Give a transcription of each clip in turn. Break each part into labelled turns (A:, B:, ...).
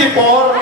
A: 64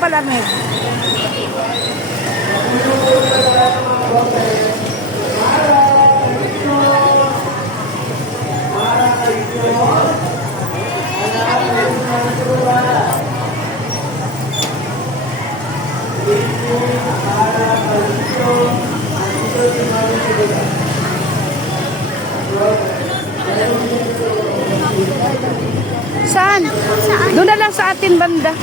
A: Palamig. Saan? Doon na lang sa atin banda.